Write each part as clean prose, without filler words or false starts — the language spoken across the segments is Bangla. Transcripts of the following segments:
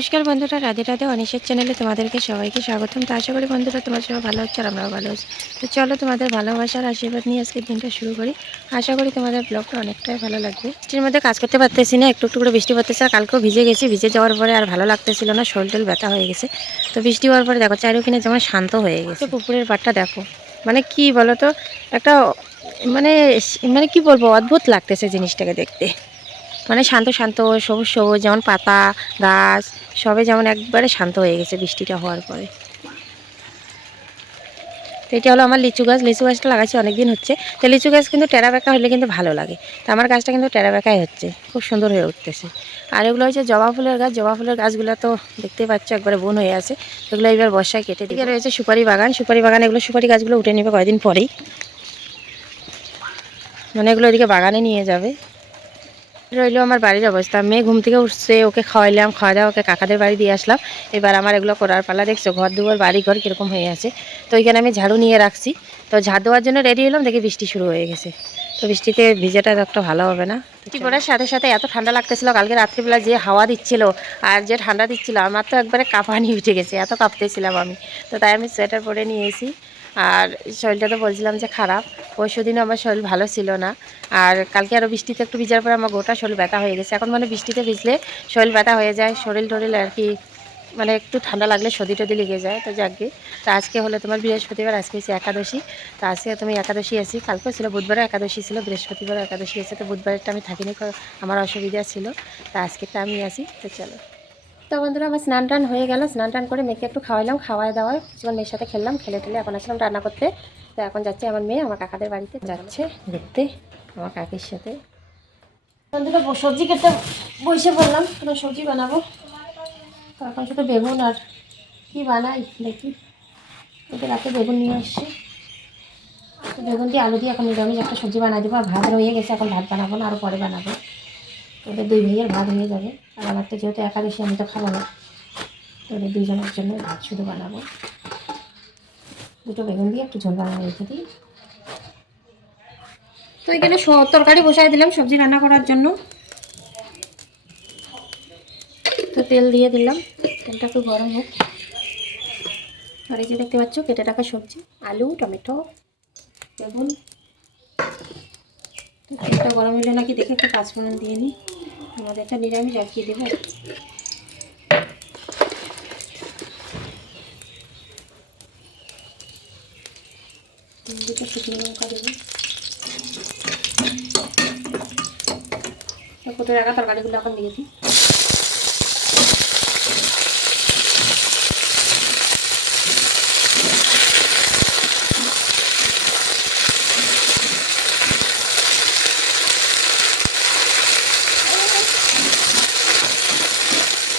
নমস্কার বন্ধুরা, রাধে রাধে। অনিশের চ্যানেলে তোমাদেরকে সবাইকে স্বাগতম। তো আশা করি বন্ধুরা তোমার সবাই ভালো হচ্ছে আর আমরাও ভালো আছি। তো চলো তোমাদের ভালোবাসার আশীর্বাদ নিয়ে আজকে দিনটা শুরু করি। আশা করি তোমাদের ব্লগটা অনেকটাই ভালো লাগবে। বৃষ্টির মধ্যে কাজ করতে পারতেছি না, একটু একটু করে বৃষ্টি পড়তেছে। আর কালকেও ভিজে গেছি, ভিজে যাওয়ার পরে আর ভালো লাগতেছিল না, শরীর টল ব্যথা হয়ে গেছে। তো বৃষ্টি হওয়ার পরে দেখো চারিদিকে যেমন শান্ত হয়ে গেছে। পুকুরের পাড়টা দেখো, মানে কি বলো তো, একটা মানে মানে কি বলবো, অদ্ভুত লাগতেছে জিনিসটাকে দেখতে। মানে শান্ত শান্ত, সবুজ সবুজ, যেমন পাতা গাছ সবে যেমন একবারে শান্ত হয়ে গেছে বৃষ্টিটা হওয়ার পরে। তো এটা হলো আমার লিচু গাছ। লিচু গাছটা লাগাচ্ছি অনেক দিন হচ্ছে। তো লিচু গাছ কিন্তু টেরা বেঁকা হলে কিন্তু ভালো লাগে। তো আমার গাছটা কিন্তু টেরা বেঁকাই হচ্ছে, খুব সুন্দর হয়ে উঠতেছে। আর এগুলো হচ্ছে জবা ফুলের গাছ। জবা ফুলের গাছগুলো তো দেখতেই পাচ্ছ একবারে বন হয়ে আছে। এগুলো এবার বর্ষায় কেটে দিকে রয়েছে সুপারি বাগান। সুপারি বাগান, এগুলো সুপারি গাছগুলো উঠে নেবে কয়েকদিন পরেই, মানে এগুলো এদিকে বাগানে নিয়ে যাবে। রইলো আমার বাড়ির অবস্থা। মেয়ে ঘুম থেকে উঠছে, ওকে খাওয়াইলাম, খাওয়া দাওয়া ওকে কাকাদের বাড়ি দিয়ে আসলাম। এবার আমার এগুলো করার পালা। দেখছো ঘর দুয়ার বাড়ি ঘর কীরকম হয়ে আছে। তো ওইখানে আমি ঝাড়ু নিয়ে রাখছি। তো ঝাড় দেওয়ার জন্য রেডি হলাম, দেখি বৃষ্টি শুরু হয়ে গেছে। তো বৃষ্টিতে ভিজেটা একটা ভালো হবে না। বৃষ্টি পড়ার সাথে সাথে এত ঠান্ডা লাগতেছিল, কালকে রাত্রিবেলা যে হাওয়া দিচ্ছিল আর যে ঠান্ডা দিচ্ছিল, আমার তো একবারে কাঁপানি উঠে গেছে, এত কাঁপতেছিলাম আমি। তো তাই আমি সোয়েটার পরে নিয়েছি। আর শরীরটা তো বলছিলাম যে খারাপ, পরশু দিনও আমার শরীর ভালো ছিল না। আর কালকে আরও বৃষ্টিতে একটু ভিজার পরে আমার গোটা শরীর ব্যথা হয়ে গেছে। এখন মানে বৃষ্টিতে ভিজলে শরীর ব্যথা হয়ে যায়, শরীর টরিল আর কি, মানে একটু ঠান্ডা লাগলে সর্দি টদি লেগে যায়। তো যাকে, তো আজকে হলো তোমার বৃহস্পতিবার, আজকে হচ্ছে একাদশী। তো আজকে তুমি একাদশী আছি, কালকেও ছিল বুধবারও একাদশী ছিল, বৃহস্পতিবারও একাদশী আছে। তো বুধবারেরটা আমি থাকিনি, আমার অসুবিধা ছিল। তো আজকেরটা আমি আসি। তো চলো। তো বন্ধুরা আমার স্নান টান হয়ে গেল, স্নান টান করে মেয়েকে একটু খাওয়াইলাম, খাওয়াই দাওয়ায় কিছুক্ষণ মেয়ের সাথে খেললাম, খেলে টেলে এখন আসলাম রান্না করতে। তো এখন যাচ্ছে আমার মেয়ে আমার কাকাদের বাড়িতে যাচ্ছে ঘুরতে আমার কাকির সাথে। বন্ধুরা সবজি কেটে বসে পড়লাম, কোনো সবজি বানাবো। তো এখন শুধু বেগুন আর কি বানাই দেখি। ওদের রাতে বেগুন নিয়ে আসছি, বেগুন দিয়ে আলু দিয়ে এখন নিরামিষ একটা সবজি বানাই দেবো। আর ভাত রয়ে গেছে, এখন ভাত বানাবো না, আরও পরে বানাবো। ওদের দুই ভাইয়ের ভাত হয়ে যাবে। আর আমার তো যেহেতু একাদশী, আমি তো খাবো না। তো ওদের দুজনের জন্য ভাত শুধু বানাবো। দুটো বেগুন দিয়ে একটু ঝোল বানানো রেখে দিই। তো এখানে তরকারি বসাই দিলাম সবজি রান্না করার জন্য। তো তেল দিয়ে দিলাম, তেলটা একটু গরম হোক। আর এই যে দেখতে পাচ্ছ কেটে রাখা সবজি, আলু টমেটো বেগুন। তেলটা গরম হলো নাকি দেখে একটু পাঁচফোড়ন দিয়ে নিই। আমাদের একটা নিরামিষ আর কি দেবো। দুটো শুকনো লঙ্কা দেবো। কত টাকা তরকারিগুলো এখন দিয়ে দিই।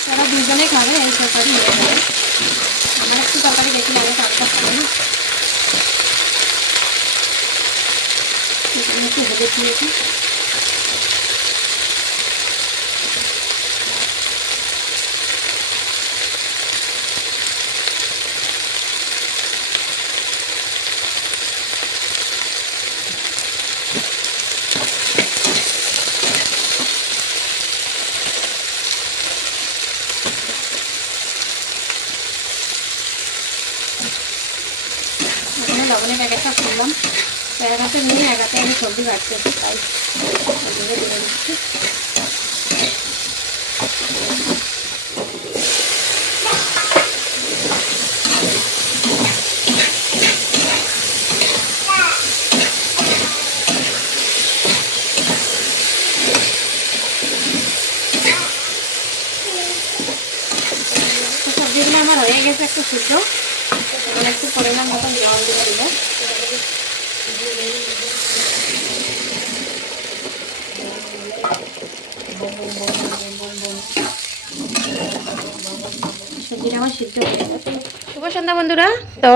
তারা দুজনে খাবে এই তরকারি হয়ে যাবে। আমার একটু তরকারি বেশি লাগে, তারপর খাবে না। একটু হলুদ দিয়েছি। লবণের প্যাকেটটা খুললাম। তো এক হাতে নিয়ে এক হাতে আমি সবজি কাটতেছি, তাই দিয়ে দিচ্ছি। সবজিগুলো আমার হয়ে গেছে একটু সিদ্ধ। এবার একটু পরিমাণ মতন জল দিয়ে দেবো। সবজিটা আমার সিদ্ধ হয়ে গেছে। শুভ সন্ধ্যা বন্ধুরা। তো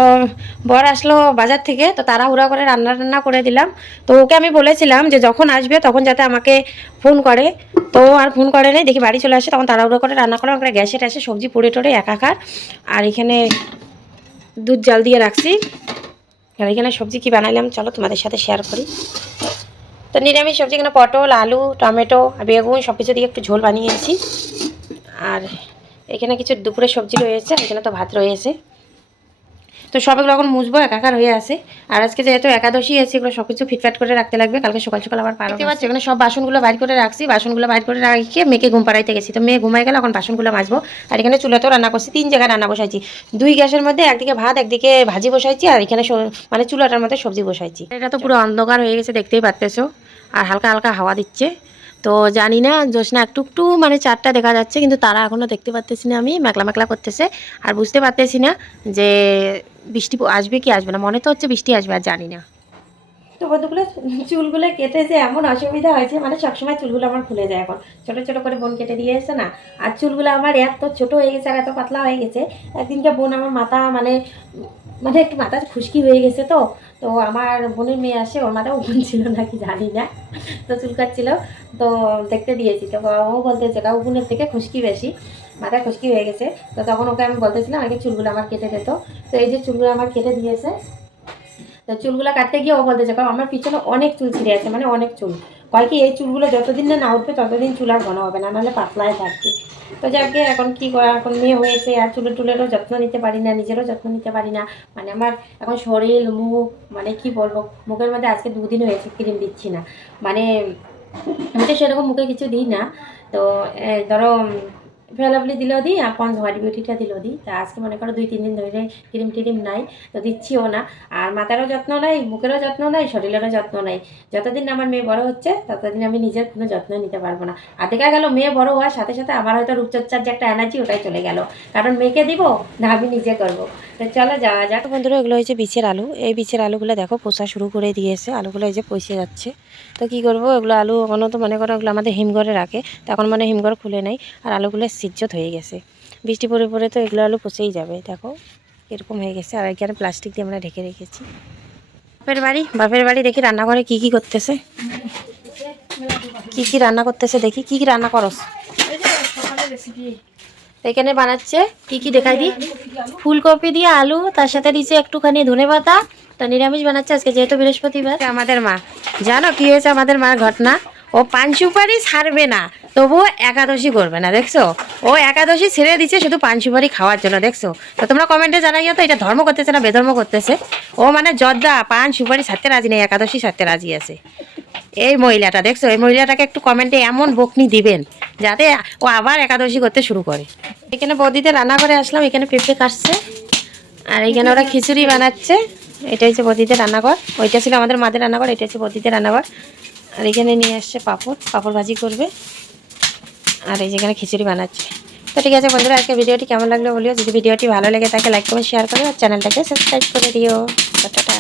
বর আসলো বাজার থেকে, তো তাড়াহুড়া করে রান্না টান্না করে দিলাম। তো ওকে আমি বলেছিলাম যে যখন আসবে তখন যাতে আমাকে ফোন করে। তো আর ফোন করে নেই, দেখি বাড়ি চলে আসে, তখন তাড়াহুড়ো করে রান্না করলাম। একটা গ্যাসে ট্যাসে সবজি পুড়ে টড়ে একাকার। আর এখানে দুধ জাল দিয়ে রাখছি। আর এখানে সবজি কি বানাইলাম চলো তোমাদের সাথে শেয়ার করি। তো নিরামিষ সবজি, এখানে পটল আলু টমেটো বেগুন সব কিছু দিয়ে একটু ঝোল বানিয়েছি। আর এখানে কিছু দুপুরে সবজি রয়েছে, এখানে তো ভাত রয়েছে। তো সব এগুলো এখন মুছবো, একাকার হয়ে আছে। আর আজকে যেহেতু একাদশী আছে, এগুলো সব কিছু ফিটফাট করে রাখতে লাগবে, কালকে সকাল সকাল আবার পারো। দেখতে পাচ্ছি এখানে সব বাসনগুলো বাইর করে রাখছি, বাসনগুলো বাইর করে রাখিয়ে মেয়েকে ঘুম পাড়াইতে গেছি। তো মেয়ে ঘুমাই গেল, এখন বাসনগুলো মাজবো। আর এখানে চুলাতেও রান্না করছি, 3 জায়গায় রান্না বসাইছি। 2 গ্যাসের মধ্যে একদিকে ভাত, একদিকে ভাজি বসাইছি, আর এখানে মানে চুলাটার মধ্যে সবজি বসাইছি। এটা তো পুরো অন্ধকার হয়ে গেছে, দেখতেই পারতেছো। আর হালকা হালকা হাওয়া দিচ্ছে। তো জানি না, জ্যোৎস্না একটু একটু মানে চারটা দেখা যাচ্ছে, কিন্তু তারা এখনও দেখতে পারতেছি না। আমি মেকলা মেকলা করতেছে, আর বুঝতে পারতেছি না যে বৃষ্টি আসবে কি আসবে না। মনে তো হচ্ছে বৃষ্টি আসবে, আর জানি না। তো বন্ধুগুলো, চুলগুলো কেটেছে, এমন অসুবিধা হয়েছে, মানে সবসময় চুলগুলো আমার খুলে যায় এখন। ছোটো ছোটো করে বোন কেটে দিয়ে এসে না, আর চুলগুলো আমার এত ছোটো হয়ে গেছে আর এত পাতলা হয়ে গেছে। একদিনকে বোন আমার মাথা মানে মানে একটু মাথা খুশকি হয়ে গেছে। তো তো আমার বোনের মেয়ে আসে, ওর মাথা ওপেন ছিল নাকি জানি না, তো চুল কাটছিল, তো দেখতে দিয়েছি। তো ও বলতেছে কাউ বোনের থেকে খুশকি বেশি, মাথায় খুশকি হয়ে গেছে। তো তখন ওকে আমি বলতেছিলাম আগে চুলগুলো আমার কেটে দিত। তো এই যে চুলগুলো আমার কেটে দিয়েছে। তো চুলগুলো কাটতে গিয়ে ও বলতেছে কারণ আমার পিছনে অনেক চুল ছিঁড়ে আছে, মানে অনেক চুল। কয় কি এই চুলগুলো যতদিন না উঠবে ততদিন চুল আর ঘন হবে না, নাহলে পাতলায় থাকবে। তো যাকে এখন কি করা, এখন মেয়ে হয়েছে, আর টুলেরও যত্ন নিতে পারি না, নিজেরও যত্ন নিতে পারি না। মানে আমার এখন শরীর মুখ, মানে কি বলবো, মুখের মধ্যে আজকে 2 দিন হয়েছে ক্রিম দিচ্ছি না। মানে আমি তো সেরকম মুখে কিছু দিই না। তো ধরো ফেলাফলি দিলেও দিই, আর পন্স হোয়াইট বিউটিটা দিলেও দিই। তা আজকে মনে করো 2-3 দিন ধরে ক্রিম টিরিম নাই, তো দিচ্ছিও না। আর মাথারও যত্ন নাই, মুখেরও যত্ন নাই, শরীরেরও যত্ন নাই। যতদিন না আমার মেয়ে বড় হচ্ছে ততদিন আমি নিজের কোনো যত্ন নিতে পারবো না। আর দেখা গেল মেয়ে বড় হওয়ার সাথে সাথে আমার হয়তো রূপচর্চার যে একটা এনার্জি, ওটাই চলে গেল। কারণ মেয়েকে দিব না, আমি নিজে করবো। তো চলো যাওয়া যাক। বন্ধুরা, এগুলো হয়েছে বিছের আলু। এই বিছের আলুগুলো দেখো পোষা শুরু করে দিয়েছে, আলুগুলো এই যে পচে যাচ্ছে। তো কী করবো, এগুলো আলু এখনও তো মনে করো এগুলো আমাদের হিমঘরে রাখে, তো এখন মানে হিমঘর খুলে নেই। আর আলুগুলো সিজ্জত হয়ে গেছে, বৃষ্টি পড়ে পড়ে তো এগুলো আলু পচেই যাবে। দেখো এরকম হয়ে গেছে। আর এখানে প্লাস্টিক দিয়ে আমরা ঢেকে রেখেছি। বাপের বাড়ি দেখি রান্নাঘরে কি কি করতেছে, কি কি রান্না করতেছে দেখি, কি কি রান্না করস। এখানে বানাচ্ছে কি কি দেখাই দি, ফুলকপি দিয়ে আলু, তার সাথে দিচ্ছে একটুখানি ধনেপাতা। তা নিরামিষ বানাচ্ছে আজকে, যেহেতু বৃহস্পতিবার। আমাদের মা, জানো কি হয়েছে আমাদের মার ঘটনা, ও পান সুপারি ছাড়বে না, তবুও একাদশী করবে না। দেখছো, ও একাদশী ছেড়ে দিচ্ছে শুধু পান সুপারি খাওয়ার জন্য। দেখছো, তো তোমরা কমেন্টে জানাইও তো এটা ধর্ম করতেছে না বেধর্ম করতেছে। ও মানে জর্দা পান সুপারি ছাড়তে রাজি নেই, একাদশী ছাড়তে রাজি আছে এই মহিলাটা। দেখছো, এই মহিলাটাকে একটু কমেন্টে এমন বকনি দিবেন যাতে ও আবার একাদশী করতে শুরু করে। এখানে বৌদিতে রান্না করে আসলাম, এখানে পেঁপে কাটছে, আর এখানে ওরা খিচুড়ি বানাচ্ছে। এটা হচ্ছে বৌদিতে রান্নাঘর, ওইটা ছিল আমাদের মাদের রান্নাঘর, এটা হচ্ছে বৌদিতে রান্নাঘর। আর এখানে নিয়ে আসছে পাঁপড় ভাজি করবে, আর এই যেখানে খিচুড়ি বানাচ্ছে। তো ঠিক আছে বন্ধুরা, আজকে ভিডিওটি কেমন লাগলো বলিও। যদি ভিডিওটি ভালো লেগে থাকে লাইক কমেন্ট শেয়ার করো, আর চ্যানেলটাকে সাবস্ক্রাইব করে দিও। টাটা।